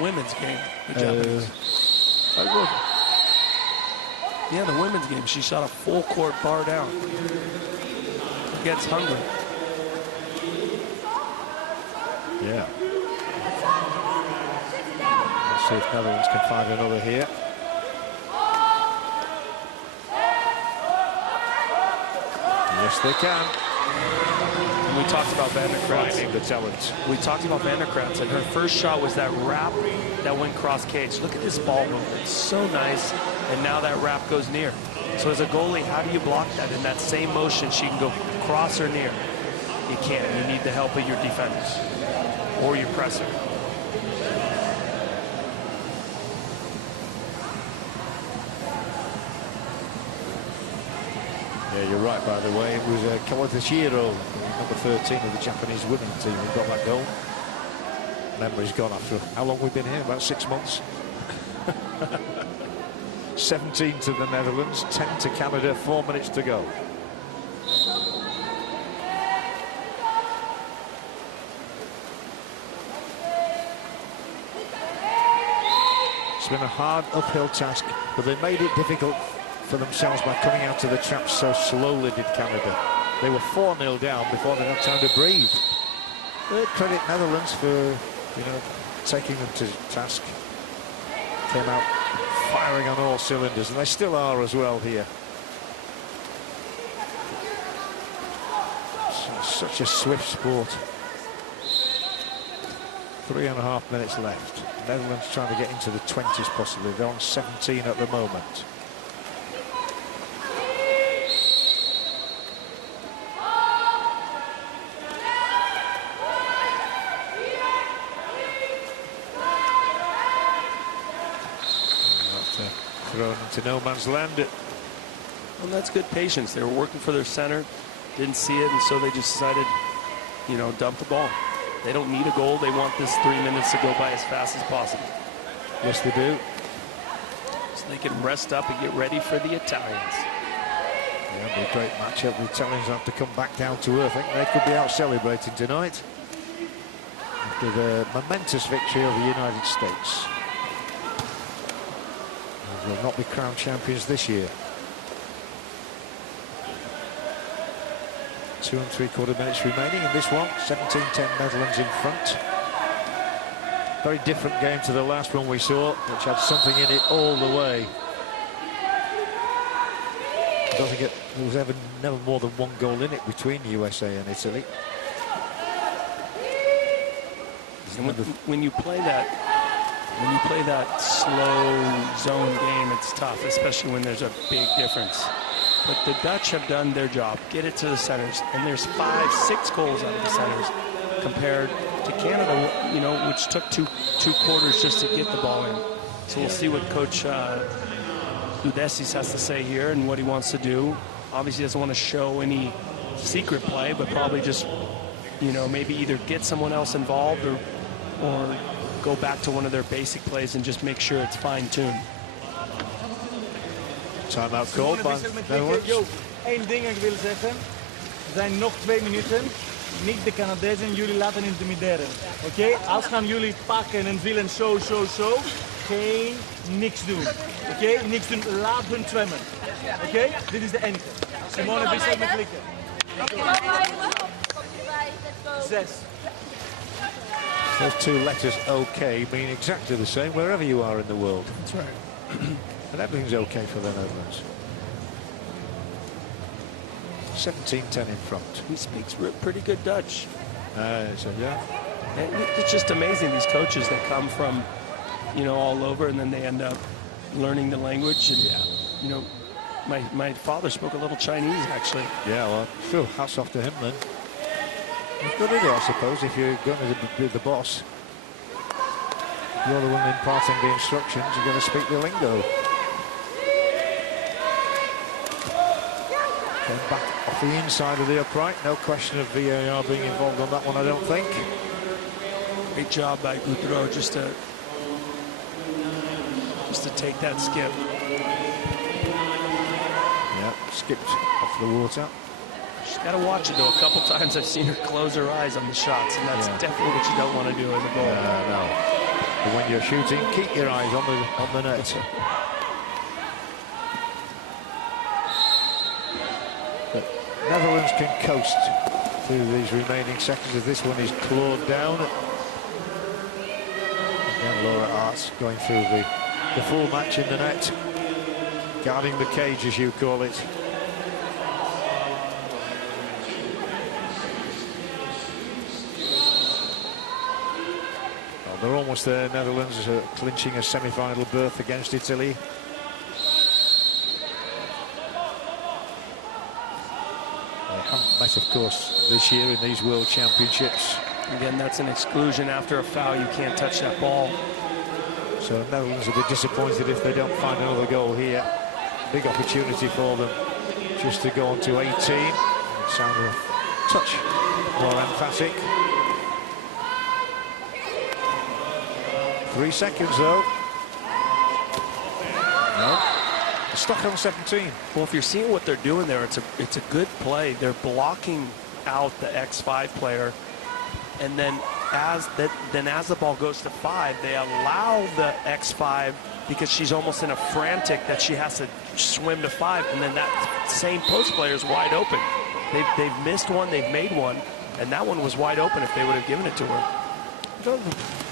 women's game, the Japanese. Yeah, the women's game. She shot a full court bar down. Gets hungry. Yeah. Let's see if Netherlands can find another here. Yes, they can. We talked about Van der Kratz. Finding the talent. We talked about Van der Kratz, and her first shot was that wrap that went cross cage. Look at this ball movement. So nice. And now that wrap goes near. So as a goalie, how do you block that? In that same motion, she can go cross or near. You can't. You need the help of your defenders or your presser. Yeah, you're right, by the way. It was Kawatashiro, number 13 of the Japanese women's team, who got that goal. Memory's gone after how long we've been here? About 6 months. 17 to the Netherlands, 10 to Canada, 4 minutes to go. It's been a hard uphill task, but they made it difficult for themselves by coming out to the traps so slowly, did Canada. They were 4-0 down before they had time to breathe. They'd credit Netherlands for, taking them to task. Came out firing on all cylinders, and they still are as well here. Such a swift sport. 3.5 minutes left. Netherlands trying to get into the 20s possibly. They're on 17 at the moment. Thrown into no man's land. Well, that's good patience. They were working for their center, didn't see it, and so they just decided, dump the ball. They don't need a goal. They want this 3 minutes to go by as fast as possible. Yes, they do. So they can rest up and get ready for the Italians. Yeah, it'll be a great matchup. The Italians have to come back down to earth. I think they could be out celebrating tonight after the momentous victory over the United States. They will not be crowned champions this year. 2 3/4 minutes remaining in this one. 17-10 Netherlands in front. Very different game to the last one we saw, which had something in it all the way. I don't think there was never more than one goal in it between the USA and Italy. And when you play that slow zone game, it's tough, especially when there's a big difference. But the Dutch have done their job, get it to the centers, and there's 5, 6 goals out of the centers compared to Canada, which took two quarters just to get the ball in. So we'll see what Coach Udesis has to say here and what he wants to do. Obviously, he doesn't want to show any secret play, but probably just, maybe either get someone else involved or go back to one of their basic plays and just make sure it's fine-tuned. Timeout called by Netherlands. Eén ding ik wil zeggen. Er zijn nog 2 minuten. Niet de Canadezen jullie laten intimideren. Oké? Als gaan jullie pakken en willen zo. Niks doen. Oké? Niks doen. Laat hun zwemmen. Oké? Dit is de ente. Simone, wie zegt me klikken? 6. Those 2 letters OK mean exactly the same wherever you are in the world. That's right. And everything's OK for the Netherlands. 17-10 in front. He speaks pretty good Dutch. So yeah. And it's just amazing, these coaches that come from, all over, and then they end up learning the language. And, my father spoke a little Chinese, actually. Yeah, well, Phil, hats off to him then. You've got to do, I suppose, if you're going to be the boss. You're the one imparting the instructions. You're going to speak the lingo. Going back off the inside of the upright. No question of VAR being involved on that one, I don't think. Great job by Goudreau just to take that skip. Yeah, skipped off the water. She's got to watch it, though. A couple times I've seen her close her eyes on the shots, and that's definitely what you don't want to do in the goal. No. But when you're shooting, keep your eyes on the net. But Netherlands can coast through these remaining seconds as this one is clawed down. Again, Laura Arts going through the full match in the net, guarding the cage, as you call it. Well, they're almost there. Netherlands are clinching a semi-final berth against Italy. Haven't met, of course, this year in these World Championships. Again, that's an exclusion. After a foul, you can't touch that ball. So Netherlands will be disappointed if they don't find another goal here. Big opportunity for them just to go on to 18. It sounded a touch more emphatic. 3 seconds, though. No. Stuck on 17. Well, if you're seeing what they're doing there, it's a good play. They're blocking out the X5 player, and then as the ball goes to 5, they allow the X5 because she's almost in a frantic that she has to swim to 5, and then that same post player is wide open. They've missed one, they've made one, and that one was wide open if they would have given it to her.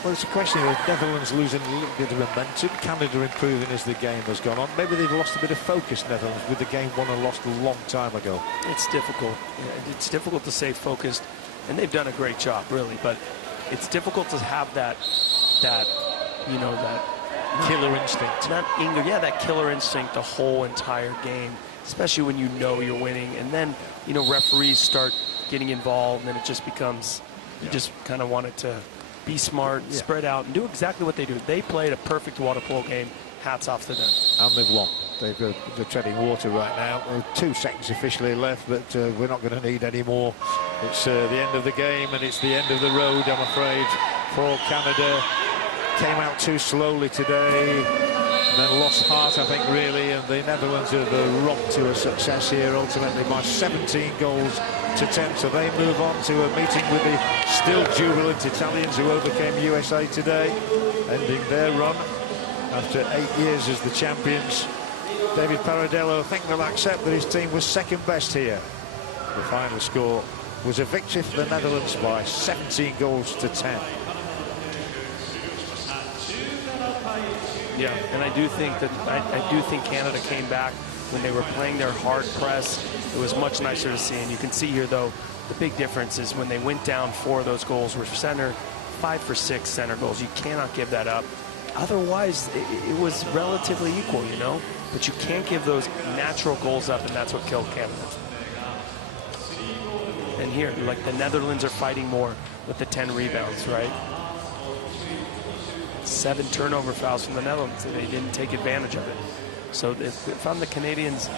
Well, it's a question of the Netherlands losing a little bit of momentum, Canada improving as the game has gone on. Maybe they've lost a bit of focus, Netherlands, with the game won and lost a long time ago. It's difficult. It's difficult to stay focused, and they've done a great job, really. But it's difficult to have that killer instinct. That killer instinct the whole entire game, especially when you know you're winning, and then referees start getting involved, and it just becomes you just kind of want it to be smart, spread out, and do exactly what they do. They played a perfect water polo game. Hats off to them. And they've won. They're treading water right now. 2 seconds officially left, but we're not going to need any more. It's the end of the game, and it's the end of the road, I'm afraid, for Canada. Came out too slowly today, and then lost heart, I think, really, and the Netherlands are the robbed to a success here, ultimately, by 17 goals to 10, so they move on to a meeting with the still jubilant Italians who overcame USA today, ending their run after 8 years as the champions. David Paradello, I think, will accept that his team was second best here. The final score was a victory for the Netherlands by 17 goals to 10. Yeah, and I do think Canada came back when they were playing their hard press. It was much nicer to see, and you can see here, though, the big difference is when they went down 4 of those goals were center, 5 for 6 center goals. You cannot give that up. Otherwise, it was relatively equal, but you can't give those natural goals up, and that's what killed Canada. And here, like, the Netherlands are fighting more with the 10 rebounds, right? 7 turnover fouls from the Netherlands, and they didn't take advantage of it. So if I'm the Canadians,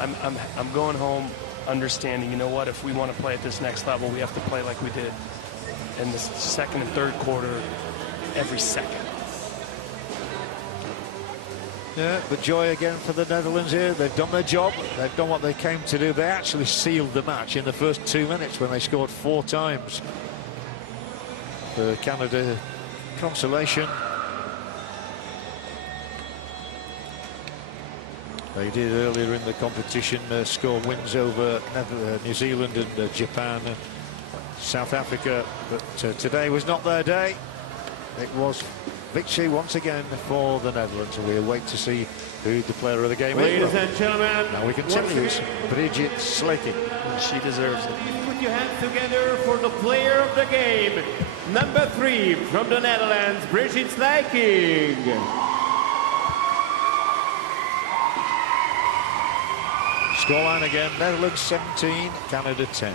I'm going home understanding, if we want to play at this next level, we have to play like we did in the second and third quarter every second. Yeah, but joy again for the Netherlands here. They've done their job. They've done what they came to do. They actually sealed the match in the first 2 minutes when they scored 4 times. For Canada, consolation. They did earlier in the competition score wins over New Zealand and Japan and South Africa, but today was not their day. It was victory once again for the Netherlands, and we await to see who the player of the game is. Ladies and gentlemen, now we can tell you it's Bridget Slaking. She deserves it. Put your hands together for the player of the game, number 3 from the Netherlands, Bridget Slaking. Scoreline again, Netherlands 17, Canada 10.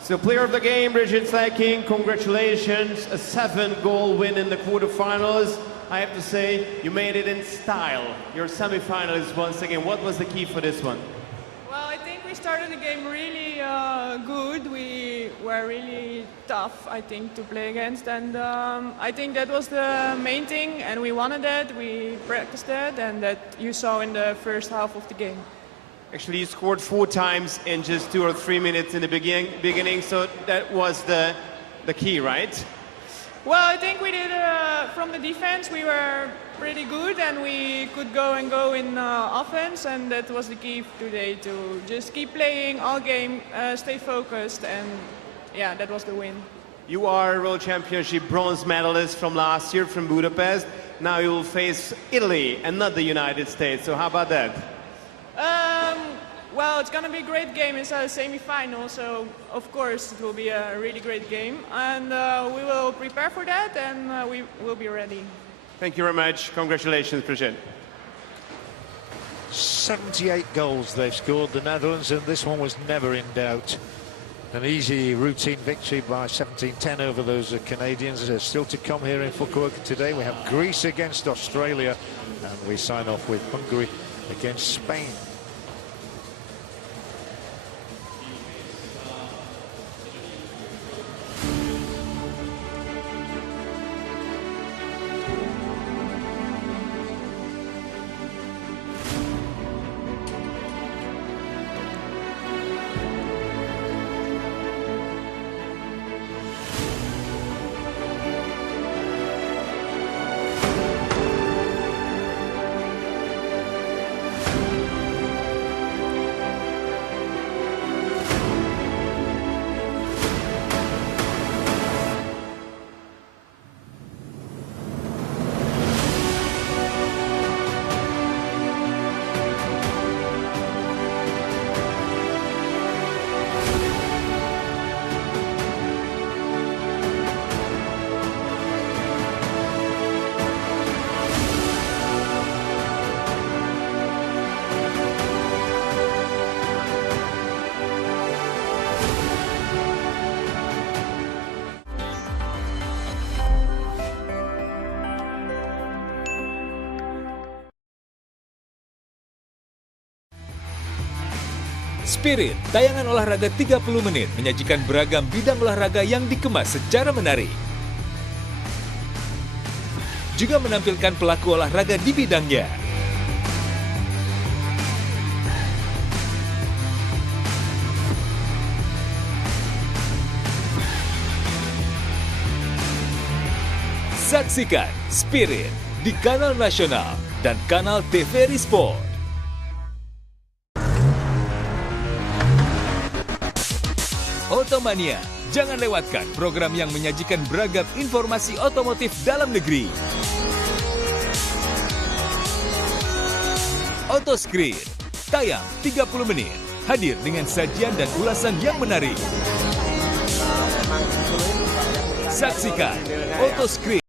So player of the game, Bridget Slaking, congratulations, a 7-goal win in the quarterfinals. I have to say, you made it in style. You're semi-finalists once again. What was the key for this one? Well, I think we started the game really good. We were really tough, I think, to play against, and I think that was the main thing, and we wanted that, we practiced that, and that you saw in the first half of the game. Actually, you scored 4 times in just 2 or 3 minutes in the beginning, so that was the key, right? Well, I think we did, from the defense, we were pretty good and we could go in offense, and that was the key today, to just keep playing all game, stay focused, and yeah, that was the win. You are a World Championship bronze medalist from last year from Budapest. Now you will face Italy and not the United States, so how about that? Well, it's going to be a great game. It's a semi-final, so of course it will be a really great game. And we will prepare for that, and we will be ready. Thank you very much. Congratulations, Christian. 78 goals they've scored, the Netherlands, and this one was never in doubt. An easy routine victory by 17-10 over those Canadians. Still to come here in Fukuoka today. We have Greece against Australia, and we sign off with Hungary against Spain. Spirit, tayangan olahraga 30 menit menyajikan beragam bidang olahraga yang dikemas secara menarik. Juga menampilkan pelaku olahraga di bidangnya. Saksikan Spirit di kanal nasional dan kanal TVRI Sport. Otomania, jangan lewatkan program yang menyajikan beragam informasi otomotif dalam negeri. Otoscreen, tayang 30 menit, hadir dengan sajian dan ulasan yang menarik. Saksikan Otoscreen